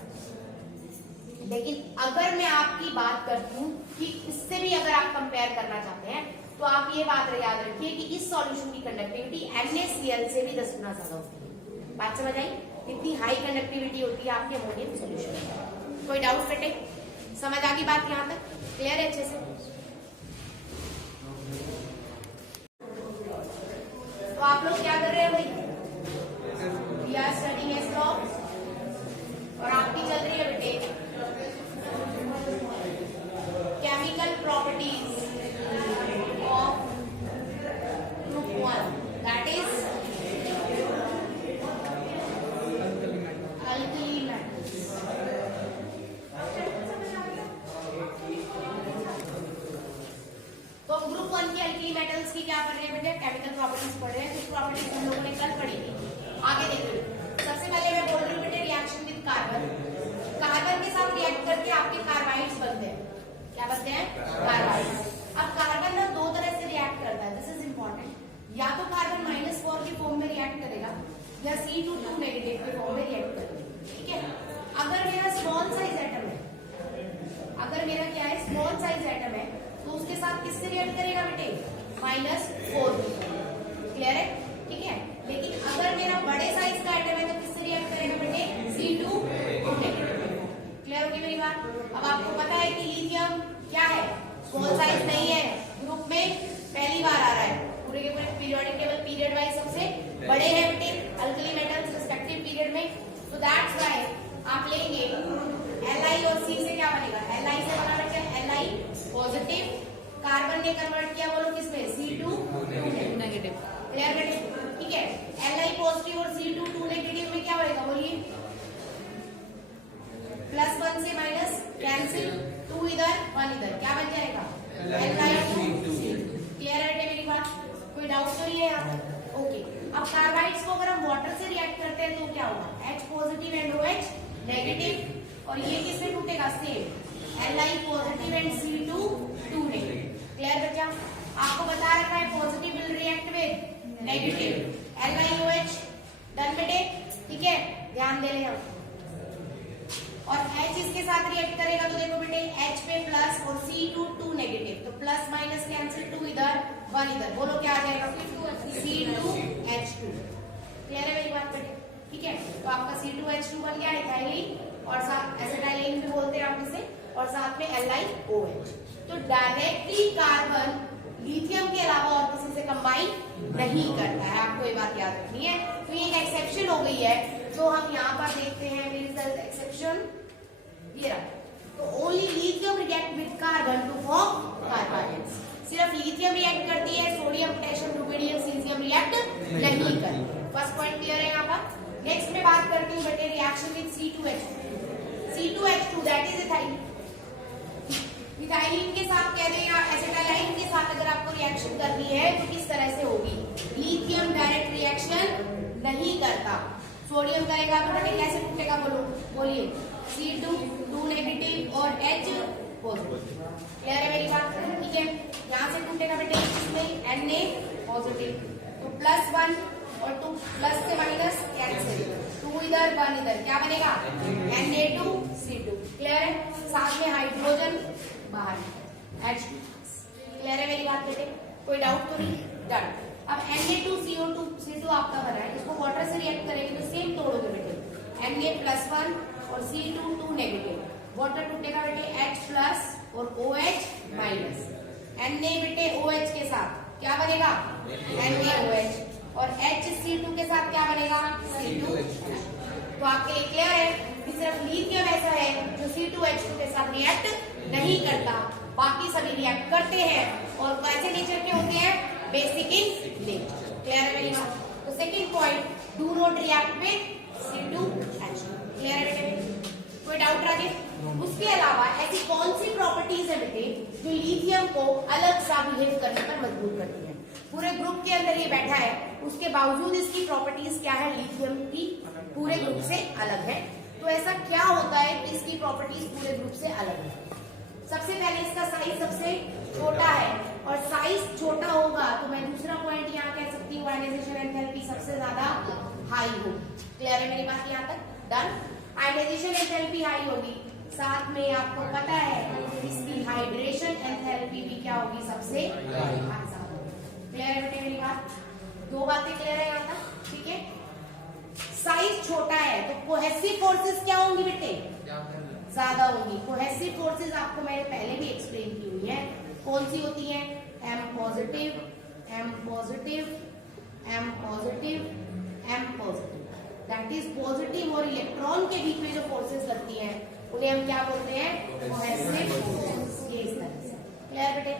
लेकिन अगर मैं आपकी बात करती हूँ कि इससे भी अगर आप कंपेयर करना चाहते हैं तो आप ये बात याद रखिए कि इस सॉल्यूशन की कंडक्टिविटी NaCl से भी 10 गुना ज्यादा होती है। बात समझ आई? इतनी हाई कंडक्टिविटी होती है आपके अमोनियम सॉल्यूशन में। कोई डाउट बेटे? समझ आ गई बात यहाँ तक? क्लियर है अच्छे से? तो आप लोग क्या कर रहे हैं भाई? We are studying S law और आपकी चल रही है बेटे chemical properties of group 1, that is alkali metals. तो हम ग्रुप 1 की alkali metals की क्या पढ़ रहे हैं बेटे? केमिकल प्रॉपर्टीज पढ़ रहे हैं। कुछ प्रॉपर्टीज हम लोगों ने कल पढ़ी थी, आगे देखिए। सबसे पहले मैं बोल रही हूँ बेटे रिएक्शन विद कार्बन। कार्बन के साथ रिएक्ट करके आपके कार्बाइड्स बनते हैं। क्या बनते हैं? कार्बाइड्स। अब कार्बन ना 2 तरह से रिएक्ट करता है, दिस इज इंपॉर्टेंट। या तो कार्बन -4 के फॉर्म में रिएक्ट करेगा या C2 नेगेटिव के फॉर्म में रिएक्ट करेगा। ठीक है? अगर मेरा स्मॉल साइज एटम है, अगर मेरा क्या है, स्मॉल साइज एटम है, तो उसके साथ किससे रिएक्ट करेगा बेटे? -4। क्लियर है? ठीक है? लेकिन अगर मेरा बड़े साइज का एटम है तो किससे रिएक्ट करेगा बेटे? C2 negative. क्लियर होगी मेरी बात? अब आपको पता है कि लिथियम क्या है, स्मॉल साइज नहीं है, ग्रुप में पहली बार आ रहा है, पूरे के पूरे पीरियोडिक टेबल पीरियड वाइज सबसे बड़े हैं बेटे अल्कली मेटल्स रिस्पेक्टिव पीरियड में। तो दैट्स व्हाई आप लेंगे Li और C से क्या बनेगा? Li से बना बेटे Li पॉजिटिव, कार्बन ने कन्वर्ट किया बोलो किसमें? C2 negative. क्लियर बेटे? ठीक है? Li पॉजिटिव और C2 2 नेगेटिव में क्या बनेगा बोलिए? +1 से माइनस कैंसिल, 2 इधर 1 इधर, क्या बन जाएगा? Li2C। क्लियर है बेटे मेरी बात? कोई डाउट तो नहीं है यहाँ पर? ओके। अब कार्बाइड्स को अगर हम वाटर से रिएक्ट करते हैं तो क्या होगा? H positive and OH negative, और ये किससे टूटेगा? Same Li positive and C2 2 negative. Clear बच्चा? आपको बता रखा है positive will react with negative, LiOH। Done बेटे? ठीक है? ध्यान दे ले हम। और H इसके साथ रिएक्ट करेगा तो देखो बेटे H पे प्लस और C2 नेगेटिव, तो प्लस माइनस कैंसिल, 2 इधर 1 इधर, बोलो क्या आ जाएगा C2H2। क्लियर है मेरी बात बेटे? ठीक है, तो आपका C2H2 बन गया इथाइलिन और साथ एसिटाइलिन भी बोलते हैं आप इसे, और साथ में LiOH। तो डायरेक्टली कार्बन लिथियम के अलावा और किसी से कंबाइन नहीं करता है, आपको ये बात याद रखनी है। तो ये एक एक्सेप्शन हो गई है जो हम यहाँ पर देखते हैं, एक्सेप्शन ये रहा। तो only lithium react with carbon to form carbonates, सिर्फ लिथियम रिएक्ट करती है, sodium potassium rubidium caesium react नहीं करती। फर्स्ट पॉइंट क्लियर है यहाँ पर। नेक्स्ट में बात करती हूँ बेटे reaction with C2H2 that is ethylene. Ethylene के साथ कह दें या एसिटाइलिन के साथ अगर आपको रिएक्शन करनी है तो किस तरह से होगी? लिथियम डायरेक्ट रिएक्शन नहीं करता, सोडियम करेगा तो बेटे कैसे टूटेगा, बोलिए C2 नेगेटिव और H पॉजिटिव। क्लियर है मेरी बात? ठीक है, यहाँ से टूटेगा बेटे इसमें Na पॉजिटिव, तो +1 और 2 प्लस से माइनस कैंसिल, 2 इधर 1 इधर, क्या बनेगा Na2C2। क्लियर है? साथ में हाइड्रोजन बाहर H2। क्लियर है मेरी बात बेटे? कोई डाउट तो नहीं? डन। अब Na2CO2 आपका बना है, इसको वाटर से रिएक्ट करेंगे तो सेम तोड़ोगे बेटे, Na+1 और C2 नेगेटिव, वाटर टूटेगा बेटे H प्लस और OH माइनस, Na बेटे OH के साथ क्या बनेगा NaOH, और HC2 के साथ क्या बनेगा C2। तो आपके लिए क्लियर है कि सिर्फ लिथियम ऐसा है जो C2H2 के साथ रिएक्ट नहीं करता, बाकी सभी रिएक्ट करते हैं और कैसे नेचर के होते हैं, बेसिक इन नेचर। क्लियर है मेरी बात? तो second point, do not react with C2H2। Clear है बेटे? कोई डाउट राजेश? उसके अलावा ऐसी कौन सी प्रॉपर्टीज है बेटे जो लिथियम को अलग सा बिहेव करने पर मजबूर करती है? पूरे ग्रुप के अंदर ये बैठा है, उसके बावजूद इसकी प्रॉपर्टीज क्या है, लिथियम की पूरे ग्रुप से अलग है। तो ऐसा क्या होता है कि इसकी प्रॉपर्टीज पूरे ग्रुप से अलग है? सबसे पहले इसका साइज सबसे छोटा है, और साइज छोटा होगा तो मैं दूसरा पॉइंट यहाँ कह सकती हूँ आयनाइजेशन एंथैल्पी सबसे ज्यादा हाई होगी। क्लियर है मेरी बात यहाँ तक? डन। आयनाइजेशन एंथैल्पी हाई होगी, साथ में आपको पता है इसकी हाइड्रेशन एंथैल्पी भी क्या होगी, सबसे ज्यादा। क्लियर है बेटे मेरी बात? दो बातें क्लियर है यहाँ तक? ठीक है, साइज छोटा है तो कोहेसिव फोर्सेस क्या होंगी बेटे, ज्यादा होंगी। कोहेसिव फोर्सेस आपको मैंने पहले भी एक्सप्लेन की हुई है, कौन सी होती है, M positive, M positive, M positive, M positive, that is positive और इलेक्ट्रॉन के बीच में जो फोर्सेस लगती हैं उन्हें हम क्या बोलते हैं, कोहेसिव फोर्सेस। ये इस तरह से क्लियर बेटे?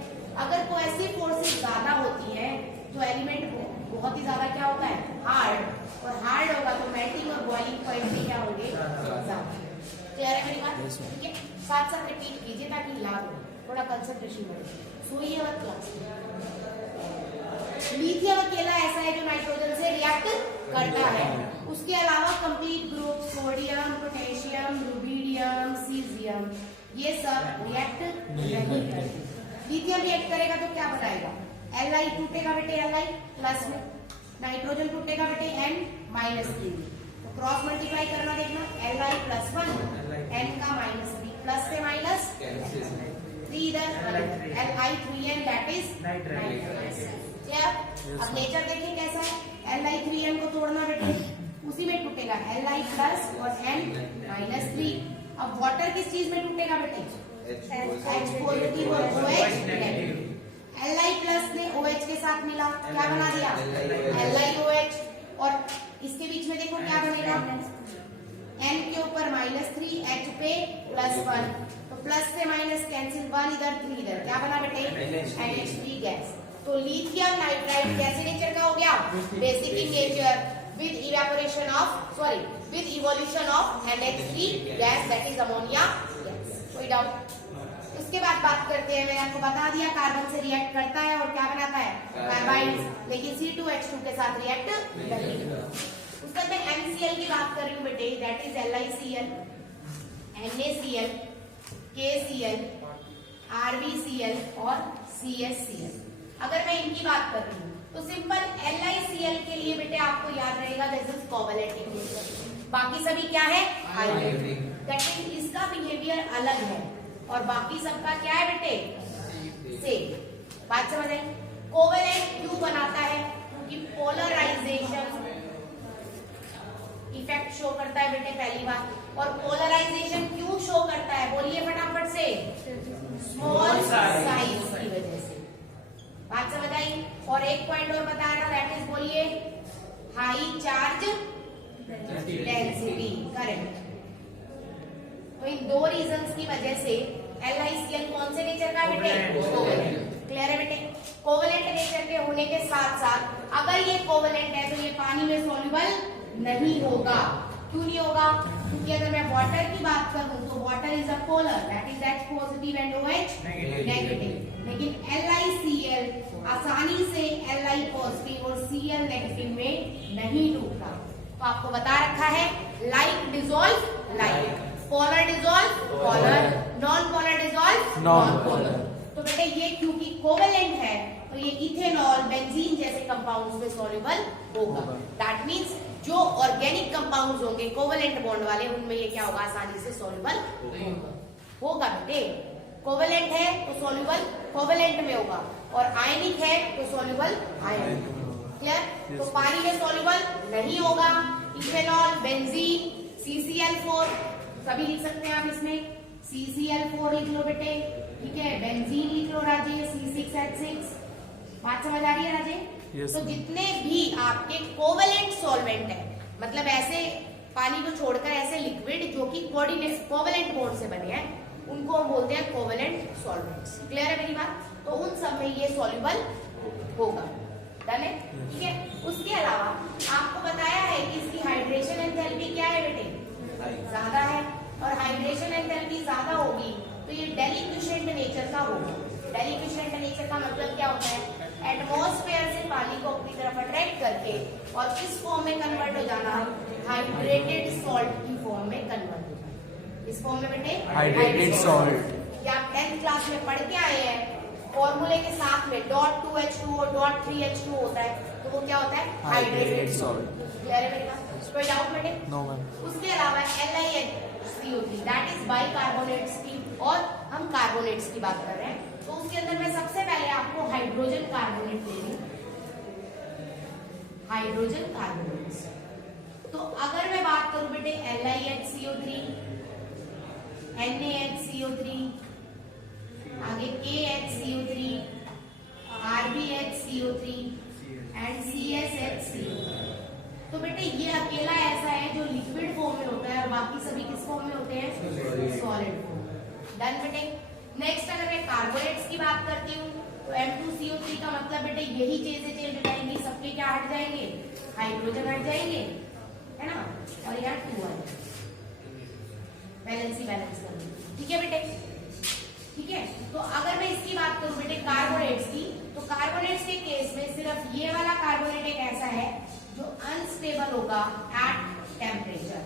अगर कोहेसिव फोर्सेस ज्यादा होती है तो एलिमेंट बहुत ही ज्यादा क्या होता है, हार्ड, और हार्ड होगा तो मेल्टिंग और बॉइलिंग पॉइंट भी क्या होंगे, ज्यादा। क्लियर है मेरी बात? ठीक है, साथ साथ रिपीट कीजिए ताकि लाभ हो, थोड़ा कंसंट्रेशन बढ़े। सोइए मत क्लास में। लिथियम अकेला ऐसा है जो नाइट्रोजन से रिएक्ट करता है, उसके अलावा complete group sodium, potassium, rubidium, caesium ये सब रिएक्ट नहीं करते। लिथियम रिएक्ट करेगा तो क्या बनाएगा, Li टूटेगा बेटे Li प्लस में, नाइट्रोजन टूटेगा बेटे N-3, तो क्रॉस मल्टीप्लाई करना देखना, Li+1 N का -3, प्लस से माइनस 3 इधर, Li3N दैट इज नाइट्रोजन। अब नेचर देखिए कैसा है, Li3N को तोड़ना बेटे, उसी में टूटेगा Li प्लस और N-3। अब वाटर किस चीज में टूटेगा बेटे, H पॉजिटिव और OH नेगेटिव। Li प्लस ने OH के साथ मिला, क्या बना दिया LiOH, और इसके बीच में देखो क्या बनेगा, N के ऊपर -3, H पे +1, तो प्लस से माइनस कैंसिल, 1 इधर 3 इधर, क्या बना बेटे NH3 गैस। तो लिथियम नाइट्राइड कैसे नेचर का हो गया, basic in nature, with evaporation of with evolution of NH3 gas that is ammonia gas. कोई डाउट? उसके बाद बात करते हैं, मैंने आपको बता दिया कार्बन से रिएक्ट करता है और क्या बनाता है, कार्बाइड्स, लेकिन C2H2 के साथ रिएक्ट नहीं करता। उसके बाद मैं MCl की बात कर रही हूँ बेटे, that is LiCl, NaCl, KCl, RbCl और CHCl। अगर मैं इनकी बात कर रही हूँ तो सिंपल LiCl के लिए बेटे आपको याद रहेगा दिस इज कोवैलेंट नेचर, बाकी सभी क्या है हाइब्रिड। दैट मीन इसका बिहेवियर अलग है और बाकी सबका क्या है बेटे, सेम। बात समझ आई? कोवेलेंट क्यों बनाता है? क्योंकि पोलराइजेशन इफेक्ट शो करता है बेटे पहली बात। और पोलराइजेशन क्यों शो करता है बोलिए फटाफट से, स्मॉल साइज की वजह से। बात समझ आई? और एक पॉइंट और बता रहा, दैट इज बोलिए हाई चार्ज डेंसिटी, करेक्ट। तो इन दो रीजंस की वजह से LiCl कौन से नेचर का है बेटे, कोवेलेंट। क्लियर है बेटे? कोवेलेंट नेचर के होने के साथ साथ अगर ये कोवेलेंट है तो ये पानी में सॉल्युबल नहीं होगा। क्यों नहीं होगा? क्योंकि अगर मैं वाटर की बात करूं तो water is a polar, that is H positive and OH negative. लेकिन LiCl आसानी से Li पॉजिटिव और Cl नेगेटिव में नहीं टूटता। तो आपको बता रखा है like dissolve like, polar dissolve polar, non polar dissolve non polar. तो बेटे ये क्योंकि कोवेलेंट है तो ये इथेनॉल, बेंजीन जैसे कंपाउंड्स में सॉल्युबल होगा। दैट मींस जो ऑर्गेनिक कंपाउंड्स होंगे कोवेलेंट बॉन्ड वाले, उनमें ये क्या होगा, आसानी से सॉल्युबल होगा बेटे। कोवेलेंट है तो सॉल्युबल कोवेलेंट में होगा और आयनिक है तो सॉल्युबल आयनिक। क्लियर? तो पानी में सॉल्युबल नहीं होगा। इथेनॉल, बेंजीन, CCl4 सभी लिख सकते हैं आप इसमें, CCl4 लिख लो बेटे, ठीक है। बेंजीन लिख लो राजे, C6H6। बात समझ आ रही है राजे? yes, तो जितने भी आपके कोवेलेंट सॉल्वेंट है, मतलब ऐसे पानी को छोड़कर ऐसे लिक्विड जो कि कोवेलेंट बॉन्ड से बने हैं, उनको हम बोलते हैं कोवेलेंट सॉल्वेंट्स। क्लियर है मेरी बात? तो उन सब में ये सॉल्युबल होगा। डन है? ठीक है। उसके अलावा आपको बताया है कि इसकी हाइड्रेशन एंथैल्पी क्या है बेटे, ज्यादा है। और हाइड्रेशन एंथैल्पी ज्यादा होगी तो ये डेलिक्विशेंट नेचर का होगा। डेलिक्विशेंट नेचर का मतलब क्या होता है, एटमॉस्फेयर से पानी को अपनी तरफ अट्रैक्ट करके और किस फॉर्म में कन्वर्ट हो जाना, हाइड्रेटेड सॉल्ट की फॉर्म में कन्वर्ट हो जाना। इस फॉर्म में बेटे हाइड्रेटेड सॉल्ट। या आप 10th क्लास में पढ़ के आए हैं, फॉर्मूले के साथ में .2H2 और .3H2 होता है, तो वो क्या होता है, हाइड्रेटेड सॉल्ट। क्लियर है मेरे पास? कोई डाउट बेटे? No ma'am. उसके अलावा LiHCO3 दैट इज बाइकार्बोनेट्स की, और हम कार्बोनेट्स की बात कर रहे हैं। तो उसके अंदर मैं सबसे पहले आपको हाइड्रोजन कार्बोनेट ले लूं, हाइड्रोजन कार्बोनेट्स। तो अगर मैं बात करूं बेटे LiHCO3, NaHCO3, आगे KHCO3, RbHCO3 एंड CSHCO। तो बेटे ये अकेला ऐसा है जो लिक्विड फॉर्म में होता है और बाकी सभी किस फॉर्म में होते हैं, सॉलिड फॉर्म। डन बेटे? नेक्स्ट अगर मैं कार्बोनेट्स की बात करती हूँ तो M2CO3 का मतलब बेटे यही चीजें चेंज हो जाएंगी, सबके क्या हट जाएंगे, हाइड्रोजन हट जाएंगे, है ना। और यहाँ 2 आएंगे, बैलेंस ही बैलेंस कर, ठीक है बेटे? ठीक है। तो अगर मैं इसकी बात करूं बेटे कार्बोनेट्स की, तो कार्बोनेट्स के केस में सिर्फ ये वाला कार्बोनेट एक ऐसा है जो अनस्टेबल होगा एट टेम्परेचर।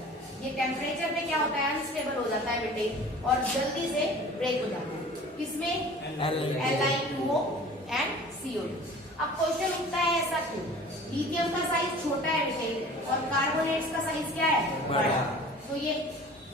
ये टेम्परेचर पे क्या होता है, अनस्टेबल हो जाता है बेटे और जल्दी से ब्रेक हो जाता है। किसमें, Li2O एंड CO2। अब क्वेश्चन उठता है ऐसा क्यों, लिथियम का साइज छोटा है बेटे और कार्बोनेट्स का साइज क्या है, बड़ा। तो ये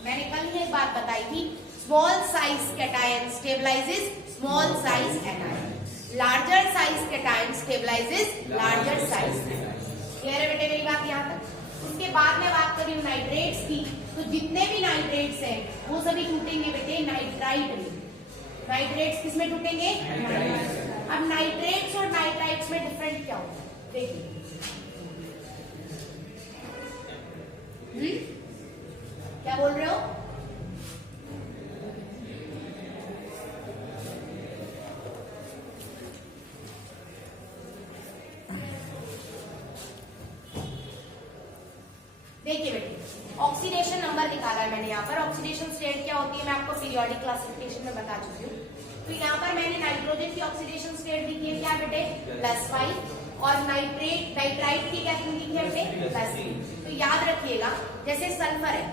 मैंने कल ही एक बात बताई थी, small size cation stabilises small size anion, larger size cation stabilises larger size. Clear है बेटे मेरी बात यहाँ तक? उसके बाद में बात करी नाइट्रेट्स की, तो जितने भी नाइट्रेट्स हैं वो सभी टूटेंगे बेटे नाइट्राइट में। नाइट्रेट्स किस में टूटेंगे, अब नाइट्रेट्स और नाइट्राइट्स में डिफरेंट क्या होता है देखिए। क्या बोल रहे हो, देखिए बेटे ऑक्सीडेशन नंबर निकाला है मैंने यहाँ पर। ऑक्सीडेशन स्टेट क्या होती है मैं आपको पीरियोडिक क्लासिफिकेशन में बता चुकी हूँ। तो यहाँ पर मैंने नाइट्रोजन की ऑक्सीडेशन स्टेट लिखी है क्या बेटे, +5, और नाइट्राइट की क्या लिखी है बेटे, +3। तो याद रखिएगा जैसे सल्फर है,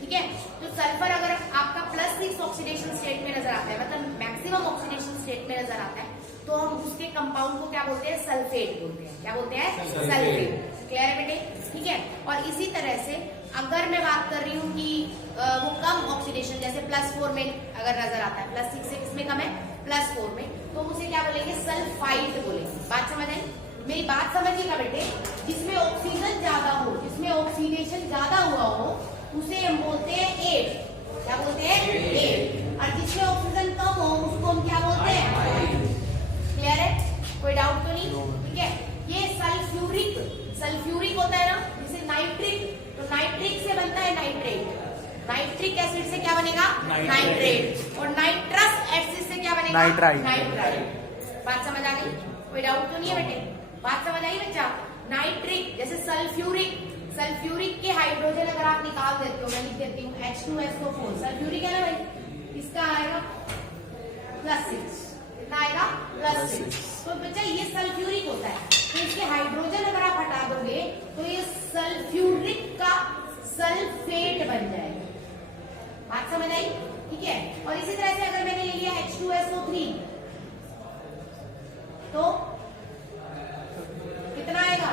ठीक है, तो सल्फर अगर आपका +6 ऑक्सीडेशन स्टेट में नजर आता है, मतलब मैक्सिमम ऑक्सीडेशन स्टेट में नजर आता है, तो हम उसके कंपाउंड को क्या बोलते हैं, सल्फेट बोलते हैं। क्या बोलते हैं, सल्फेट। क्लियर है बेटे? ठीक है। और इसी तरह से अगर मैं बात कर रही हूँ कि वो कम ऑक्सीडेशन, जैसे +4 में अगर नजर आता है, +6 से किसमें कम है, +4 में, तो उसे क्या बोलेंगे, सल्फाइड बोलेंगे। बात समझ आई? मेरी बात समझिएगा बेटे, जिसमें ऑक्सीजन ज्यादा हो, जिसमें ऑक्सीडेशन ज्यादा हुआ हो, उसे हम बोलते हैं एट। क्या बोलते हैं? एट। और जिसमें ऑक्सीजन कम हो उसको हम क्या बोलते हैं? क्लियर है? कोई डाउट तो नहीं? ठीक है। ये सल्फ्यूरिक होता है ना, जैसे नाइट्रिक, तो नाइट्रिक से बनता है नाइट्रेट, नाइट्रिक एसिड से क्या बनेगा, नाइट्रेट, और नाइट्रस एसिड से क्या बनेगा, नाइट्राइट। बात समझ आ गई? कोई डाउट तो नहीं है बेटे? बात समझ आई बच्चा? नाइट्रिक जैसे सल्फ्यूरिक के हाइड्रोजन अगर आप निकाल देते हो, मैं लिख देती हूँ H2SO4, सल्फ्यूरिक है ना भाई, इसका आएगा +6, कितना आएगा, +6। तो बच्चा ये सल्फ्यूरिक होता है, तो इसके हाइड्रोजन अगर आप हटा दोगे तो ये सल्फ्यूरिक का सल्फेट बन जाएगा। बात समझ आई? ठीक है। और इसी तरह से अगर मैंने ले लिया H2SO3, तो कितना आएगा,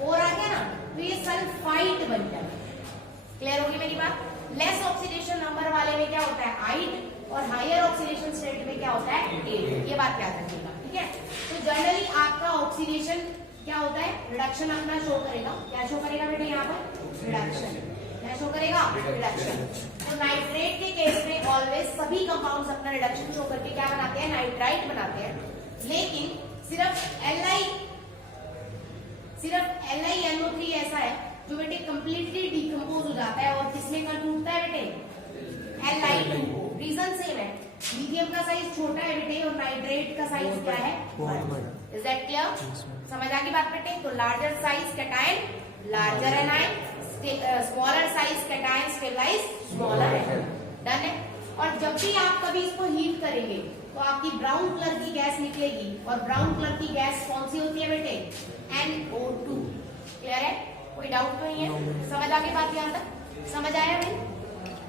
4 आ गया ना, तो ये सल्फाइड बन जाएगा। क्लियर होगी मेरी बात? लेस ऑक्सीडेशन नंबर वाले में क्या होता है, आइड, और हायर ऑक्सीडेशन स्टेट में क्या होता है, एट। ये बात याद रखिएगा। ठीक है। तो जनरली आपका ऑक्सीडेशन क्या होता है, रिडक्शन अपना शो करेगा। क्या शो करेगा बेटे यहाँ पर, रिडक्शन। क्या शो करेगा, रिडक्शन। तो नाइट्रेट के केस में ऑलवेज सभी कंपाउंड्स अपना रिडक्शन शो करके क्या बनाते हैं, नाइट्राइट बनाते हैं। लेकिन सिर्फ LiNO3 ऐसा है जो बेटे कंप्लीटली डिकम्पोज हो जाता है, और किसमें का टूटता है बेटे, Li2 को। रीजन सेम है, लिथियम का साइज छोटा है बेटे, और नाइट्रेट का साइज क्या है, 1। Is that clear? समझ आ गई बात बेटे? तो larger size cation, larger anion, smaller size cation stabilize smaller anion. Done है। और जब भी आप कभी इसको हीट करेंगे तो आपकी ब्राउन कलर की गैस निकलेगी, और ब्राउन कलर की गैस कौन सी होती है बेटे, NO2। क्लियर है? कोई डाउट तो नहीं है? समझ आ गई बात यहाँ तक? समझ आया भाई?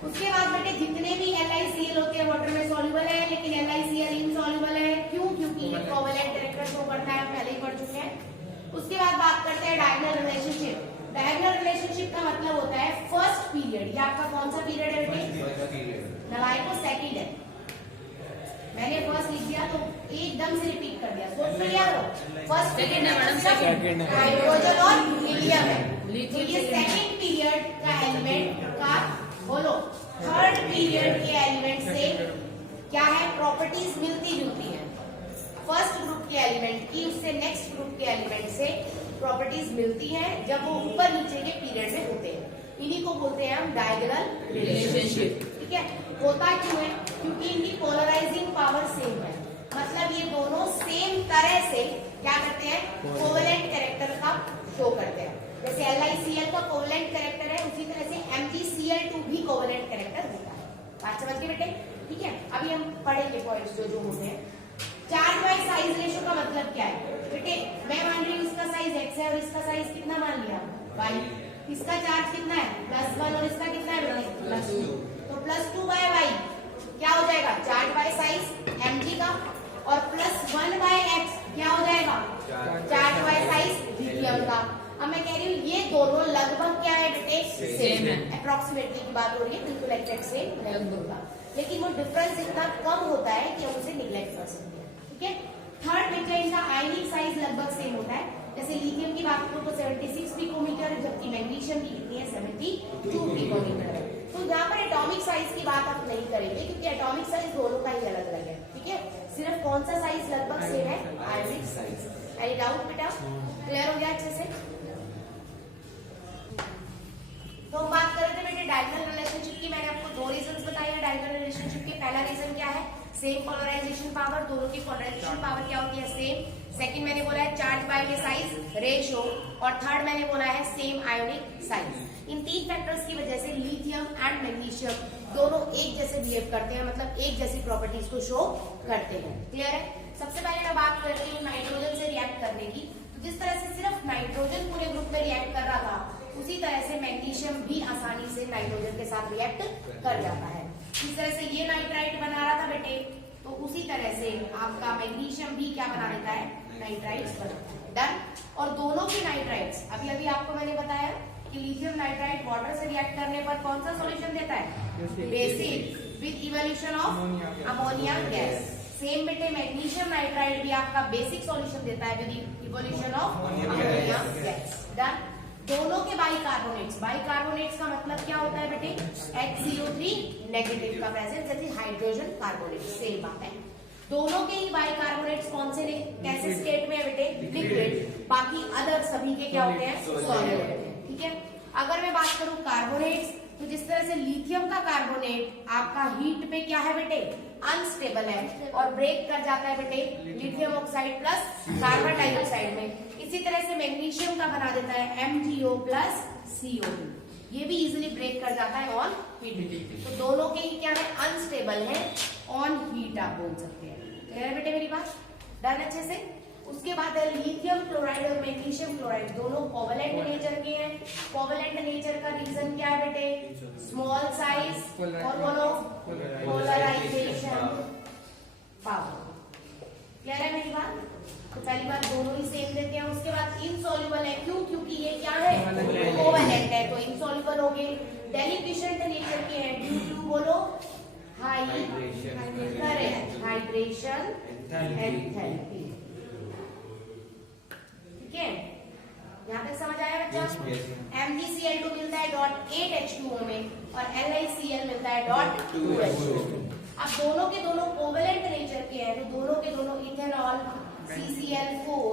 उसके बाद बेटे जितने भी LiCl होते हैं वाटर में सॉल्युबल है, लेकिन LiCl इनसॉल्युबल है। क्यों? क्योंकि ये कोवेलेंट कैरेक्टर शो करता है, हम पहले ही पढ़ चुके हैं। उसके बाद बात करते हैं डायगोनल रिलेशनशिप। डायगोनल रिलेशनशिप का मतलब होता है फर्स्ट पीरियड। ये आपका कौन सा पीरियड है बेटे, नवाई को सेकंड है, मैंने फर्स्ट लिख दिया तो एकदम से रिपीट कर दिया, सोच लिया तो फर्स्ट सेकंड है मैडम, सेकंड है, हाइड्रोजन और हीलियम है, तो ये सेकंड पीरियड का एलिमेंट का, बोलो, थर्ड पीरियड के एलिमेंट से क्या है, प्रॉपर्टीज मिलती जुलती है। फर्स्ट ग्रुप के एलिमेंट की उससे नेक्स्ट ग्रुप के एलिमेंट से प्रॉपर्टीज मिलती हैं जब वो ऊपर नीचे के पीरियड में होते हैं। इन्हीं को बोलते हैं हम डायगोनल रिलेशनशिप। ठीक है। होता क्यों है? क्योंकि इनकी पोलराइजिंग पावर सेम है, मतलब ये दोनों सेम तरह से क्या करते हैं, कोवेलेंट कैरेक्टर का शो करते हैं। जैसे LiCl का कोवेलेंट कैरेक्टर है, उसी तरह से MgCl2 भी कोवेलेंट कैरेक्टर होता है। बात समझ गए बेटे? ठीक है। अभी हम पढ़ेंगे पॉइंट्स जो जो होते हैं। चार्ज बाय साइज रेशो का मतलब क्या है बेटे? मैं मान रही हूँ इसका साइज x है और इसका साइज कितना मान लिया, y। इसका चार्ज कितना है, +1, और इसका कितना है बेटे, +2। तो +2 बाय y क्या हो जाएगा, चार्ज बाय साइज Mg का, और +1 बाय x क्या हो जाएगा, चार्ज बाय साइज लिथियम का। अब मैं कह रही हूँ ये दोनों लगभग क्या है बेटे, सेम है। अप्रोक्सीमेटली की बात हो रही है, बिल्कुल एग्जैक्ट सेम नहीं होगा, लेकिन वो डिफरेंस इतना कम होता है कि हम उसे निग्लेक्ट कर सकते हैं। ठीक है। थर्ड बेटा इनका आयनिक साइज लगभग सेम होता है। जैसे लिथियम की बात करो तो 76 पिकोमीटर, जबकि मैग्नीशियम की कितनी है, 72 पिकोमीटर है। तो यहाँ पर एटॉमिक साइज की बात आप नहीं करेंगे, क्योंकि एटॉमिक साइज दोनों का ही अलग अलग है। ठीक है। सिर्फ कौन सा साइज लगभग सेम है, आयनिक साइज। एनी डाउट बेटा? क्लियर हो गया अच्छे से? तो हम बात कर रहे थे बेटे डायगोनल रिलेशनशिप की। मैंने आपको दो रीजंस बताए हैं डायगोनल रिलेशनशिप के। पहला रीजन क्या है, सेम पोलराइजेशन पावर, दोनों की पोलराइजेशन पावर क्या होती है, सेम। सेकंड मैंने बोला है चार्ज बाय के साइज रेशियो, और थर्ड मैंने बोला है सेम आयोनिक साइज। इन तीन फैक्टर्स की वजह से लिथियम एंड मैग्नीशियम दोनों एक जैसे बिहेव करते हैं, मतलब एक जैसी प्रॉपर्टीज को शो करते हैं। क्लियर है? सबसे पहले मैं बात करती हूँ नाइट्रोजन से रिएक्ट करने की। तो जिस तरह से सिर्फ नाइट्रोजन पूरे ग्रुप में रिएक्ट कर रहा था, उसी तरह से मैग्नीशियम भी आसानी से नाइट्रोजन के साथ रिएक्ट कर जाता है। इस तरह से ये नाइट्राइट बना रहा था बेटे, तो उसी तरह से आपका मैग्नीशियम भी क्या बना देता है, नाइट्राइट्स बनाता है। डन। और दोनों के नाइट्राइट्स अभी अभी आपको मैंने बताया कि लिथियम नाइट्राइड वाटर से रिएक्ट करने पर कौन सा सॉल्यूशन देता है? Basic with evolution of ammonia gas. Same बेटे मैग्नीशियम नाइट्राइड भी आपका बेसिक सॉल्यूशन देता है with evolution of ammonia gas. Done. दोनों के बाइकार्बोनेट्स, बाइकार्बोनेट्स का मतलब क्या होता है बेटे? H03 नेगेटिव का प्रेजेंस, जैसे हाइड्रोजन कार्बोनेट, सेम बात है। दोनों के ही बाइकार्बोनेट्स कौन से कैसे स्टेट में है बेटे? लिक्विड। बाकी अदर सभी के क्या होते हैं? सॉलिड। ठीक है। अगर मैं बात करूं कार्बोनेट्स, तो जिस तरह से लिथियम का कार्बोनेट आपका हीट पे क्या है बेटे? अनस्टेबल है और ब्रेक कर जाता है बेटे lithium oxide plus carbon dioxide में। इसी तरह से मैग्नीशियम का बना देता है MgO प्लस CO2, ये भी इजीली ब्रेक कर जाता है ऑन हीट। तो दोनों के ही क्या है? अनस्टेबल है ऑन हीट, आप बोल सकते हैं। क्लियर है बेटे मेरी बात? डन अच्छे से। उसके बाद है लिथियम क्लोराइड और मैग्नीशियम क्लोराइड, दोनों कोवेलेंट नेचर के हैं। कोवेलेंट नेचर का रीजन क्या है बेटे? स्मॉल साइज और बोलो पोलराइजेशन पावर। क्लियर है मेरी बात? तो पहली बात दोनों ही सेम देते हैं। उसके बाद इनसॉल्युबल है, क्यों? क्योंकि ये क्या है? कोवेलेंट है, तो इनसॉल्युबल हो गए। डेलिक्विशेंट नेचर के हैं ड्यू टू बोलो हाइड्रेशन एंथैल्पी। ठीक है, यहाँ तक समझ आया बच्चा? MgCl2 मिलता है .8H2O में और LiCl मिलता है .2H2O। अब दोनों के दोनों कोवेलेंट नेचर के हैं, तो दोनों के दोनों इथेनॉल CCl4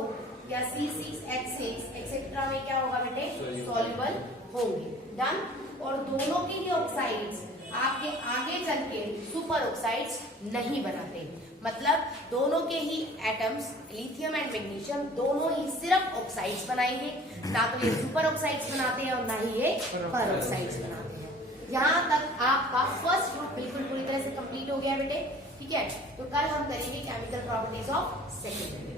या C6H6 एक्सेट्रा में क्या होगा बेटे? सॉल्युबल होंगे। डन। और दोनों के ही ऑक्साइड्स आपके आगे चल के सुपर ऑक्साइड्स नहीं बनाते, मतलब दोनों के ही एटम्स लिथियम एंड मैग्नीशियम दोनों ही सिर्फ ऑक्साइड्स बनाएंगे, ना तो ये सुपर ऑक्साइड्स बनाते हैं और ना ही ये पर ऑक्साइड्स बनाते हैं। यहाँ तक आपका फर्स्ट ग्रुप बिल्कुल पूरी तरह से कंप्लीट हो गया बेटे। ठीक है, तो कल हम करेंगे केमिकल प्रॉपर्टीज ऑफ सेकेंडरी।